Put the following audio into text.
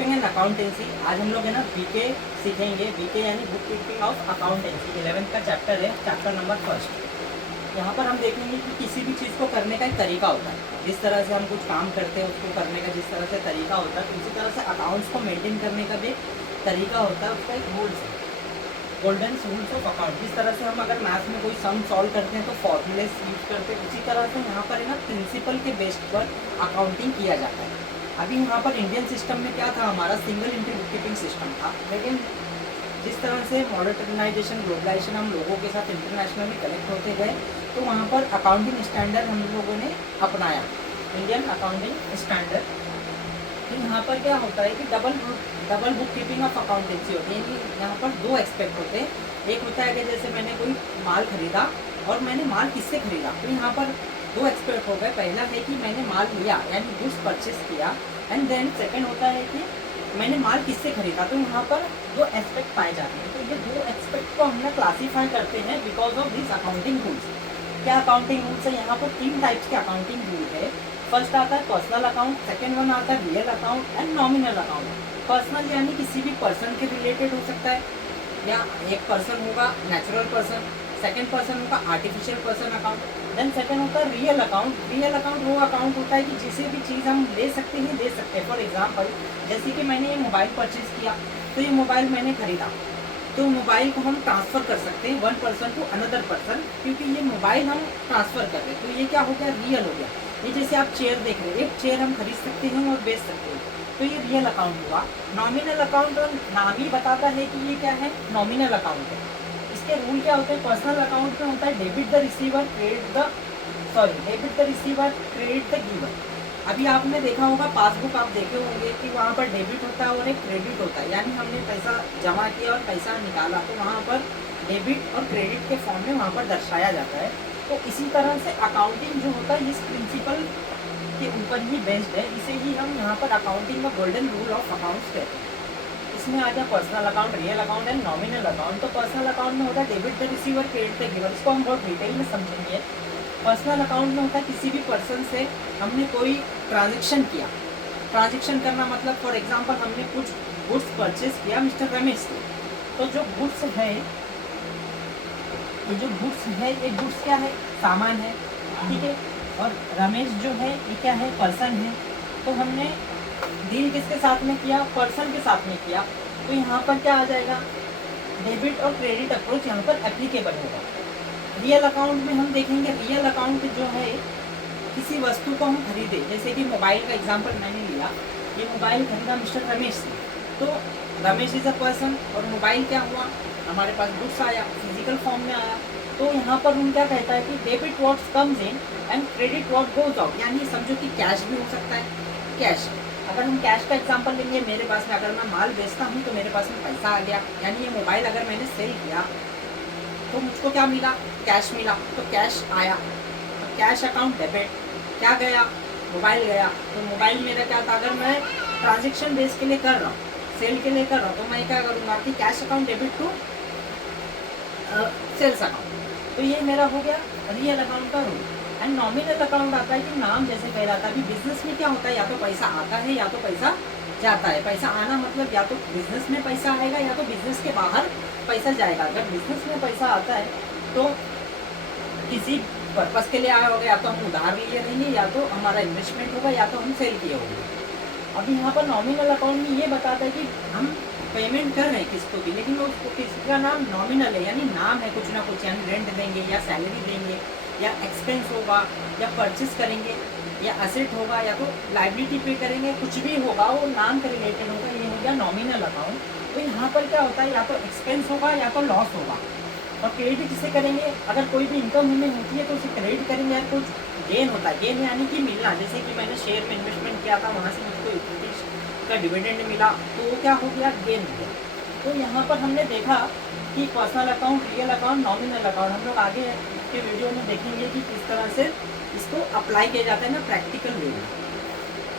Keeping and accountancy. आज हम लोग है ना बीके सीखेंगे। बीके यानी book keeping of accountancy 11th का चैप्टर है, चैप्टर नंबर 1। यहाँ पर हम देखेंगे कि किसी भी चीज़ को करने का एक तरीका होता है। जिस तरह से हम कुछ काम करते हैं उसको करने का जिस तरह से तरीका होता है, उसी तरह से अकाउंट्स को मेंटेन करने का भी एक तरीका होता है, उसका एक रूल्स है, गोल्डन रूल्स ऑफ अकाउंट। जिस तरह से हम अगर मैथ्स में कोई सम सॉल्व करते हैं तो फॉर्मूलेस यूज करते हैं, उसी तरह से यहाँ पर है ना प्रिंसिपल के बेस पर अकाउंटिंग किया जाता है। अभी यहाँ पर इंडियन सिस्टम में क्या था, हमारा single entry book keeping system था। लेकिन जिस तरह से मॉडर्नाइजेशन ग्लोबलाइजेशन हम लोगों के साथ इंटरनेशनली कनेक्ट होते गए, तो वहाँ पर अकाउंटिंग स्टैंडर्ड हम लोगों ने अपनाया, इंडियन अकाउंटिंग स्टैंडर्ड। तो यहाँ पर क्या होता है कि double book keeping of accountancy होती है। यहाँ पर दो एक्सपेक्ट होते हैं। एक होता है कि जैसे मैंने कोई माल खरीदा और मैंने माल किससे खरीदा, तो यहाँ पर दो एक्सपेक्ट हो गए। पहला है कि मैंने माल लिया यानी गुड्स परचेस किया, एंड देन सेकंड होता है कि मैंने माल किससे खरीदा। तो यहाँ पर दो एस्पेक्ट पाए जाते हैं। तो ये दो एस्पेक्ट को हम क्लासीफाई करते हैं because of this accounting rules. क्या अकाउंटिंग रूल्स है, यहाँ पर 3 टाइप्स के अकाउंटिंग रूल है। फर्स्ट आता है पर्सनल अकाउंट, सेकंड वन आता है real account and nominal account. Personal यानी किसी भी पर्सन के रिलेटेड हो सकता है, या एक पर्सन होगा नेचुरल पर्सन, सेकंड पर्सन होगा artificial person account, then second होता है रियल अकाउंट। रियल अकाउंट वो अकाउंट होता है कि जिसे भी चीज़ हम ले सकते हैं दे सकते हैं। फॉर एग्जाम्पल जैसे कि मैंने ये मोबाइल परचेज किया, तो ये मोबाइल मैंने खरीदा, तो मोबाइल को हम ट्रांसफ़र कर सकते हैं one person to another person, क्योंकि ये मोबाइल हम ट्रांसफ़र कर रहे हैं। तो ये क्या हो गया, रियल हो गया। ये जैसे आप चेयर देख रहे हैं, एक चेयर हम खरीद सकते हैं और बेच सकते हैं, तो ये रियल अकाउंट हुआ। नॉमिनल अकाउंट और नाम ही बताता है कि ये क्या है, नॉमिनल अकाउंट है। इसके रूल क्या होते हैं, पर्सनल अकाउंट में होता है debit the receiver credit the receiver credit the giver. अभी आपने देखा होगा पासबुक आप देखे होंगे कि वहाँ पर डेबिट होता है और एक क्रेडिट होता है, यानी हमने पैसा जमा किया और पैसा निकाला, तो वहाँ पर डेबिट और क्रेडिट के फॉर्म में वहाँ पर दर्शाया जाता है। तो इसी तरह से अकाउंटिंग जो होता है इस प्रिंसिपल के ऊपर ही बेस्ड है। इसे ही हम यहाँ पर अकाउंटिंग का गोल्डन रूल ऑफ अकाउंट्स कहते हैं। इसमें आ गया personal account, real account and nominal account. तो पर्सनल अकाउंट में होता है debit the receiver credit the giver, इसको हम बहुत डिटेल में समझेंगे। पर्सनल अकाउंट में होता है किसी भी पर्सन से हमने कोई ट्रांजेक्शन किया। ट्रांजेक्शन करना मतलब फॉर एग्जांपल हमने कुछ गुड्स परचेज किया मिस्टर रमेश से, तो जो गुड्स है ये गुड्स क्या है, सामान है, ठीक है, और रमेश जो है ये क्या है, पर्सन है। तो हमने डील किसके साथ में किया, पर्सन के साथ में किया। तो यहाँ पर क्या आ जाएगा, डेबिट और क्रेडिट अप्रोच यहाँ पर एप्लीकेबल होगा। रियल अकाउंट में हम देखेंगे, रियल अकाउंट जो है किसी वस्तु को हम खरीदे, जैसे कि मोबाइल का एग्जांपल मैंने लिया, ये मोबाइल खरीदा मिस्टर रमेश से, तो रमेश इज अ पर्सन और मोबाइल क्या हुआ, हमारे पास गुड्स आया, फिजिकल फॉर्म में आया। तो यहाँ पर हम क्या कहता है कि debit what comes in and credit what goes out, यानी समझो कि कैश भी हो सकता है। कैश, अगर हम कैश का एग्जांपल लेंगे, मेरे पास में अगर मैं माल बेचता हूँ तो मेरे पास में पैसा आ गया, यानी ये मोबाइल अगर मैंने सेल किया तो मुझको क्या मिला, कैश मिला, तो कैश आया। कैश अकाउंट डेबिट, क्या गया, मोबाइल गया। तो मोबाइल मेरा क्या था, अगर मैं ट्रांजेक्शन बेस के लिए कर रहा हूँ, सेल के लिए कर रहा हूँ, तो मैं क्या करूँगा कि cash account debit to sales account. तो ये मेरा हो गया रियल अकाउंट का रूल। एंड नॉमिनल अकाउंट आता है कि नाम जैसे कह रहा था, अभी बिजनेस में क्या होता है, या तो पैसा आता है या तो पैसा जाता है। पैसा आना मतलब या तो बिजनेस में पैसा आएगा या तो बिजनेस के बाहर पैसा जाएगा। अगर बिजनेस में पैसा आता है तो किसी पर्पस के लिए आया होगा, या तो हम उधार लिए रहेंगे, या तो हमारा इन्वेस्टमेंट होगा, या तो हम सेल किए होंगे। अभी यहाँ पर नॉमिनल अकाउंट में ये बताता है कि हम पेमेंट कर रहे हैं किसको भी, लेकिन वो किसका नाम नॉमिनल है, यानी नाम है कुछ ना कुछ, यानी रेंट देंगे या सैलरी देंगे या एक्सपेंस होगा या परचेस करेंगे या असेट होगा या तो लाइबिलिटी पे करेंगे, कुछ भी होगा वो नाम के रिलेटेड होगा। ये हो गया नॉमिनल अकाउंट। तो यहाँ पर क्या होता है, या तो एक्सपेंस होगा या तो लॉस होगा। और क्रेडिट किसे करेंगे, अगर कोई भी इनकम हमें होती है तो उसे क्रेडिट करेंगे, या कुछ गेन होता है, गेन यानी कि मिलना, जैसे कि मैंने शेयर में इन्वेस्टमेंट किया था, वहाँ से मुझको इक्विटी का डिविडेंड मिला, तो वो क्या हो गया, गेन हो गया। तो यहाँ पर हमने देखा कि personal account, real account, nominal account, हम लोग आगे के वीडियो में देखेंगे कि किस तरह से इसको अप्लाई किया जाता है ना प्रैक्टिकल वे में।